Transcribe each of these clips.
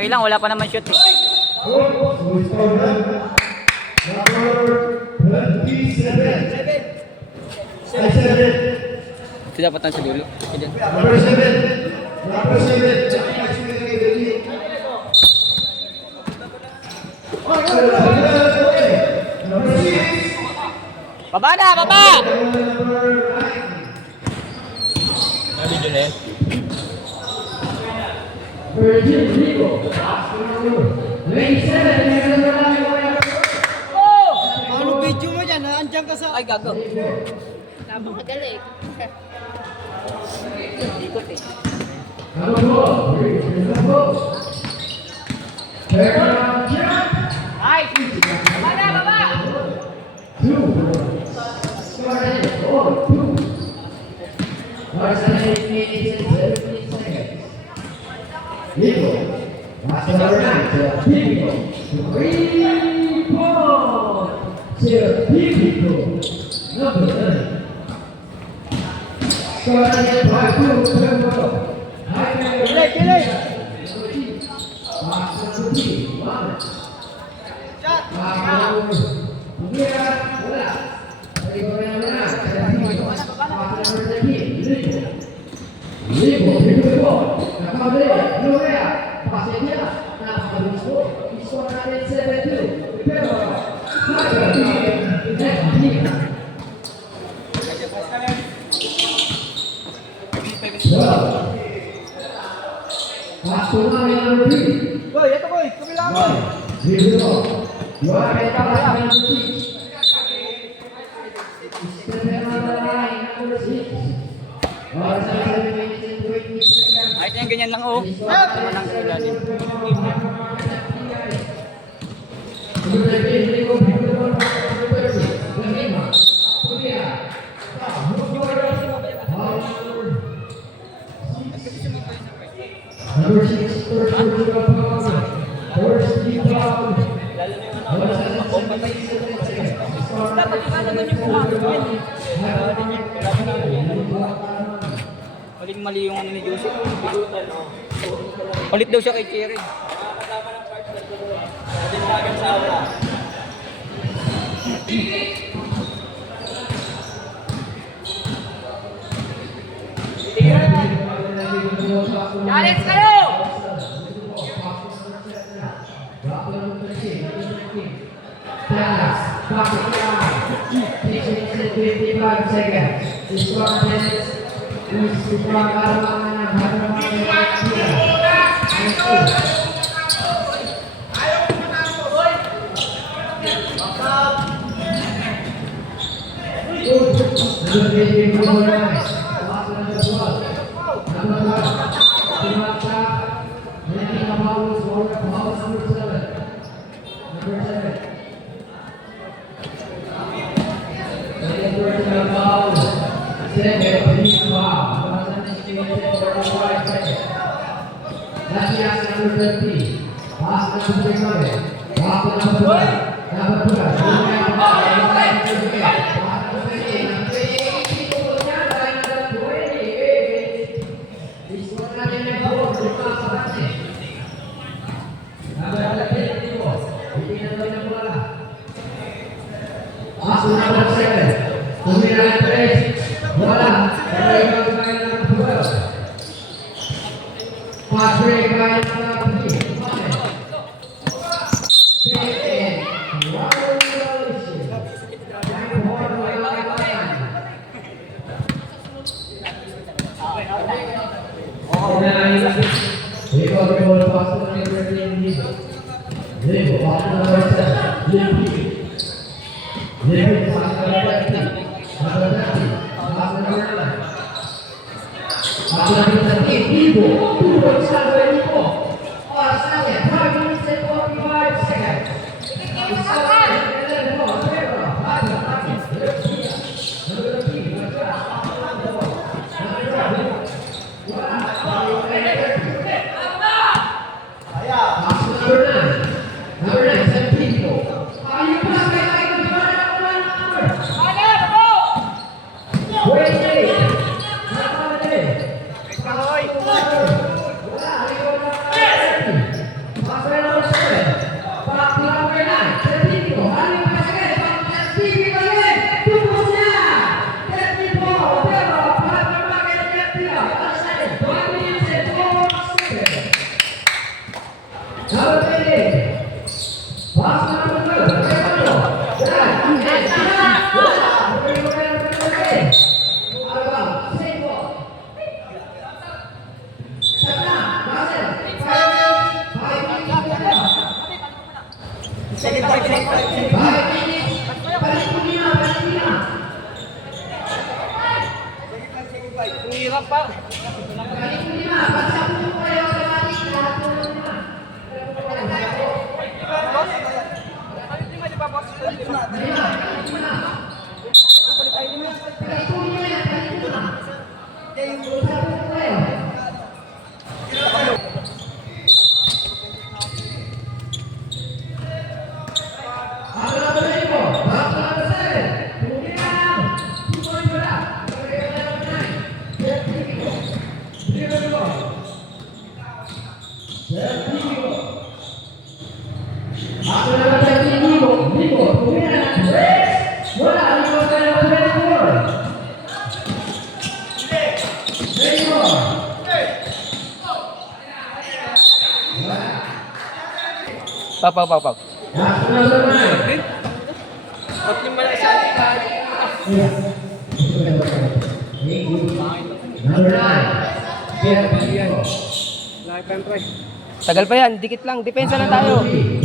Okay lang, wala pa naman shoot eh. Ito dapat na sa dulo. Baba na, baba! Nabidyo na yan. Ano video mo dyan? Andiyan ka sa... Ay, gago. Tama ka galing. Ikot eh. Ay! Baba na, baba! Kilig, kilig! Boy, ito boy, kumilangon! Ay, yan ganyan lang oh. Bakit naman ang ilalim? Number 6, first rebound. Dapat iba naman yung buhangin. Maling-mali yung ano ni Joseph. Ulit daw siya kay Cherry. Challenge kayo! Hirap pa. Pau. Tagal pa yan, dikit lang, depensa lang tayo. Yung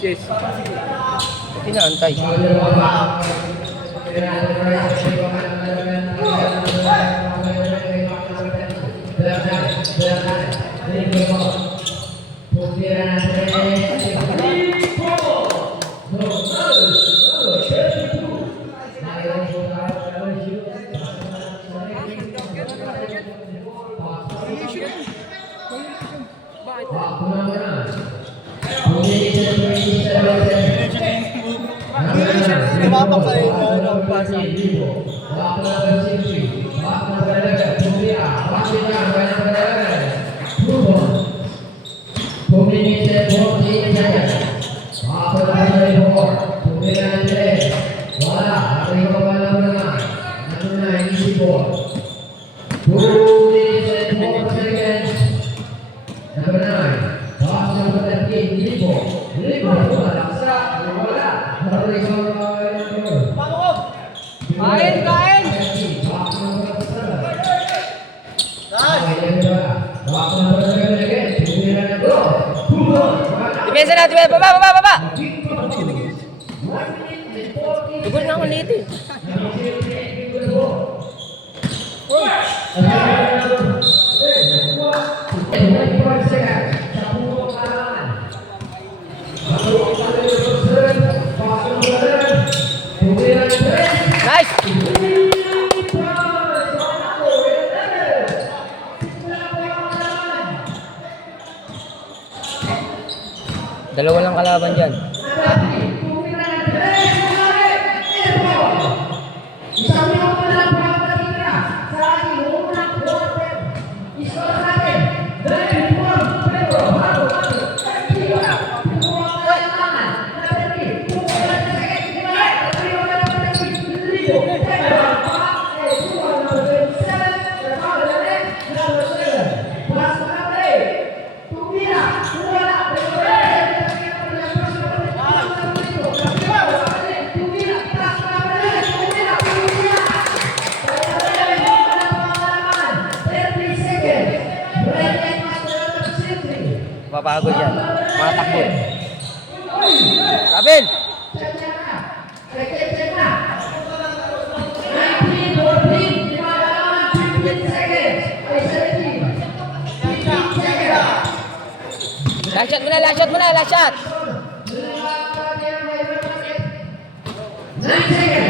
Yes. inaantay. Depensa natin, baba! Tugol nga ulit eh. Nice! Dalawa lang kalaban dyan. Papagod yan. Mga takbo. Rabel! Last shot muna, last shot! 9 seconds.